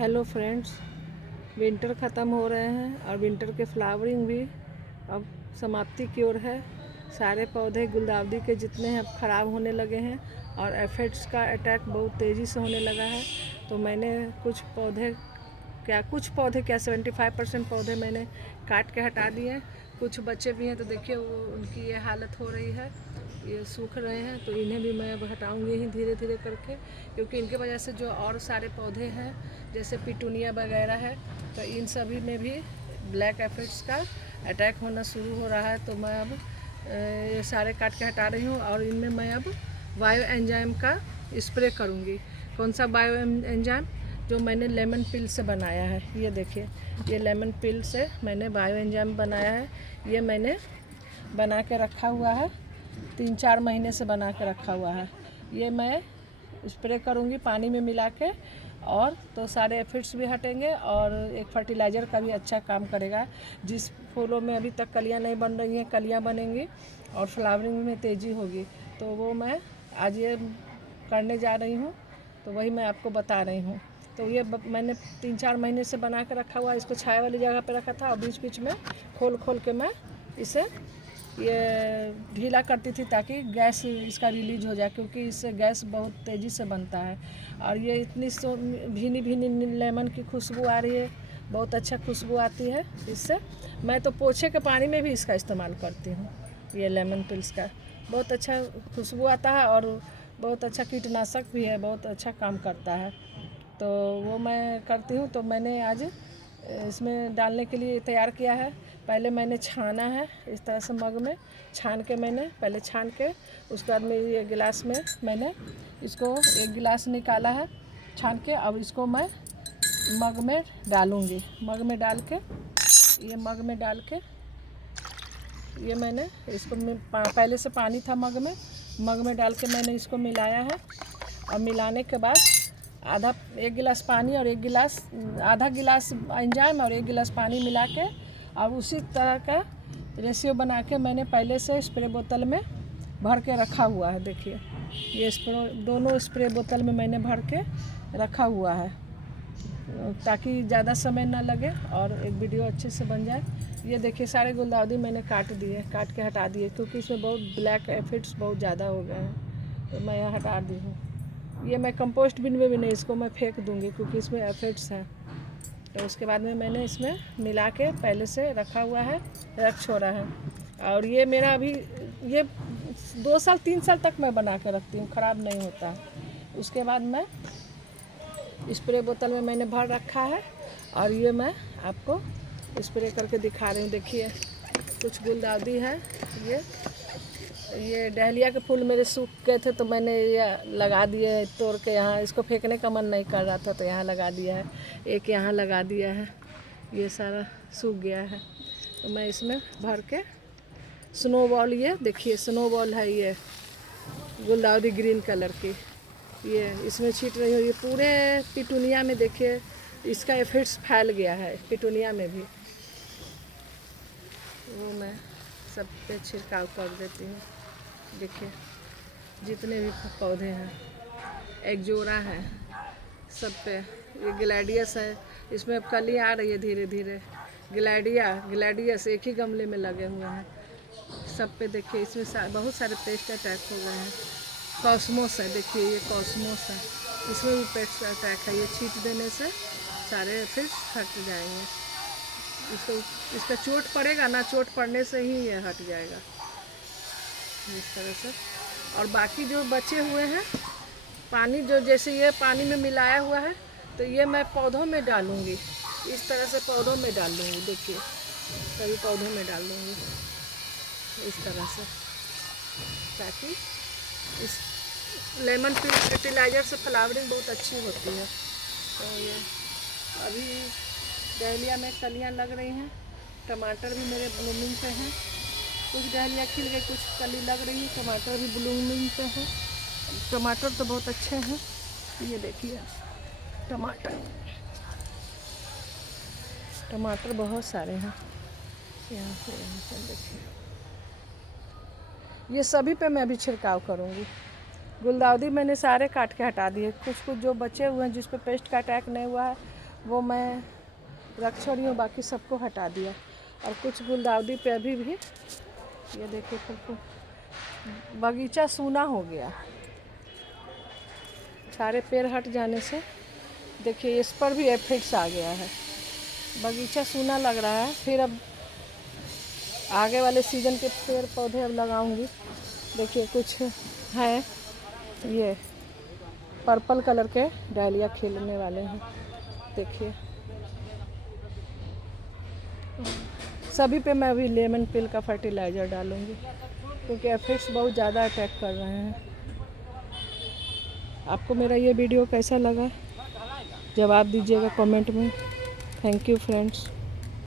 Hello friends, winter ख़त्म हो रहे हैं और विंटर के फ्लावरिंग भी अब समाप्ति की ओर है। सारे पौधे गुलदाउदी के जितने हैं अब ख़राब होने लगे हैं और एफिड्स का अटैक बहुत तेज़ी से होने लगा है। तो मैंने कुछ पौधे क्या 75% पौधे मैंने काट के हटा दिए। कुछ बच्चे भी हैं तो देखिए वो उनकी ये हालत हो रही है, ये सूख रहे हैं। तो इन्हें भी मैं अब हटाऊँगी ही धीरे धीरे करके, क्योंकि इनके वजह से जो और सारे पौधे हैं जैसे पिटूनिया वगैरह है तो इन सभी में भी ब्लैक एफिड्स का अटैक होना शुरू हो रहा है। तो मैं अब ये सारे काट के हटा रही हूँ और इनमें मैं अब बायो एंजाइम का स्प्रे करूँगी। कौन सा बायो एंजाइम? जो मैंने लेमन पिल से बनाया है। ये देखिए, ये लेमन पिल से मैंने बायो एंजाइम बनाया है। ये मैंने बना के रखा हुआ है, 3-4 महीने से बना के रखा हुआ है। ये मैं स्प्रे करूँगी पानी में मिला के, और तो सारे एफिड्स भी हटेंगे और एक फर्टिलाइज़र का भी अच्छा काम करेगा। जिस फूलों में अभी तक कलियां नहीं बन रही हैं, कलियां बनेंगी और फ्लावरिंग में तेज़ी होगी। तो वो मैं आज ये करने जा रही हूँ, तो वही मैं आपको बता रही हूँ। तो ये मैंने 3-4 महीने से बना के रखा हुआ है। इसको छाया वाली जगह पे रखा था और बीच बीच में खोल के मैं इसे ये ढीला करती थी ताकि गैस इसका रिलीज हो जाए, क्योंकि इससे गैस बहुत तेज़ी से बनता है। और ये इतनी भीनी भीनी लेमन की खुशबू आ रही है, बहुत अच्छा खुशबू आती है इससे। मैं तो पोछे के पानी में भी इसका इस्तेमाल करती हूँ। ये लेमन पिल्स का बहुत अच्छा खुशबू आता है और बहुत अच्छा कीटनाशक भी है, बहुत अच्छा काम करता है। तो वो मैं करती हूँ। तो मैंने आज इसमें डालने के लिए तैयार किया है। पहले मैंने छाना है इस तरह से, मग में छान के मैंने पहले छान के, उसके बाद में ये गिलास में मैंने इसको एक गिलास निकाला है छान के। अब इसको मैं मग में डालूँगी। मग में डाल के ये मैंने इसको पहले से पानी था मग में डाल के मैंने इसको मिलाया है। और मिलाने के बाद एक गिलास पानी और आधा गिलास एंजाइम और 1 गिलास पानी मिला के और उसी तरह का रेशियो बना के मैंने पहले से स्प्रे बोतल में भर के रखा हुआ है। देखिए, ये दोनों स्प्रे बोतल में मैंने भर के रखा हुआ है ताकि ज़्यादा समय ना लगे और एक वीडियो अच्छे से बन जाए। ये देखिए, सारे गुलदाउदी मैंने काट के हटा दिए, क्योंकि इसमें बहुत ब्लैक एफिड्स बहुत ज़्यादा हो गए हैं। तो मैं यहाँ हटा दी हूँ। ये मैं कंपोस्ट बिन में भी नहीं, इसको मैं फेंक दूँगी क्योंकि इसमें एफिड्स हैं। तो उसके बाद में मैंने इसमें मिला के पहले से रखा हुआ है, रख छोड़ा है। और ये मेरा अभी ये 2 साल 3 साल तक मैं बना के रखती हूँ, ख़राब नहीं होता। उसके बाद मैं स्प्रे बोतल में मैंने भर रखा है और ये मैं आपको स्प्रे करके दिखा रही हूँ। देखिए, कुछ गुलदाउदी है। ये डहलिया के फूल मेरे सूख गए थे तो मैंने ये लगा दिए तोड़ के यहाँ। इसको फेंकने का मन नहीं कर रहा था तो यहाँ लगा दिया है। एक यहाँ लगा दिया है, ये सारा सूख गया है। तो मैं इसमें भर के स्नोबॉल, ये देखिए स्नोबॉल है, ये गुलदाउदी ग्रीन कलर की, ये इसमें छीट रही हूँ। ये पूरे पिटूनिया में देखिए इसका एफिड्स फैल गया है, पिटूनिया में भी। वो मैं सब पे छिड़काव कर देती हूँ। देखिए, जितने भी पौधे हैं, एक जोड़ा है सब पे। ये ग्लैडियस है, इसमें अब कली आ रही है धीरे धीरे। ग्लैडियस एक ही गमले में लगे हुए हैं सब पे। देखिए, इसमें बहुत सारे पेस्ट अटैक हो गए हैं। कॉस्मोस है, देखिए ये कॉस्मोस है, इसमें भी पेस्ट अटैक है। ये छींट देने से सारे फिर हट जाएंगे। इसका चोट पड़ेगा ना, चोट पड़ने से ही ये हट जाएगा इस तरह से। और बाकी जो बचे हुए हैं पानी, जो जैसे ये पानी में मिलाया हुआ है, तो ये मैं पौधों में डालूँगी। इस तरह से पौधों में डाल दूँगी। देखिए, सभी पौधों में डाल दूँगी इस तरह से, ताकि इस लेमन फर्टिलाइज़र से फ्लावरिंग बहुत अच्छी होती है। तो ये अभी डहलिया में कलियाँ लग रही हैं। टमाटर भी मेरे ब्लूमिंग पे हैं। कुछ डहलिया खिल गई, कुछ कली लग रही है। टमाटर भी ब्लूमिंग पे हैं। टमाटर तो बहुत अच्छे हैं। ये देखिए, टमाटर बहुत सारे हैं यहाँ पे देखिए। ये सभी पे मैं अभी छिड़काव करूँगी। गुलदाउदी मैंने सारे काट के हटा दिए। कुछ जो बचे हुए हैं जिस पे पेस्ट का अटैक नहीं हुआ है वो मैं रख छोड़ी हूँ, बाकी सबको हटा दिया। और कुछ गुलदाउदी पे अभी भी ये देखिए फूल, बगीचा सूना हो गया। सारे पेड़ हट जाने से देखिए इस पर भी एफिड्स आ गया है, बगीचा सूना लग रहा है। फिर अब आगे वाले सीज़न के पेड़ पौधे अब लगाऊंगी। देखिए कुछ है, ये पर्पल कलर के डालिया खिलने वाले हैं। देखिए सभी पे मैं अभी लेमन पिल का फर्टिलाइज़र डालूंगी, क्योंकि एफिड्स बहुत ज़्यादा अटैक कर रहे हैं। आपको मेरा ये वीडियो कैसा लगा जवाब दीजिएगा कमेंट में। Thank you friends.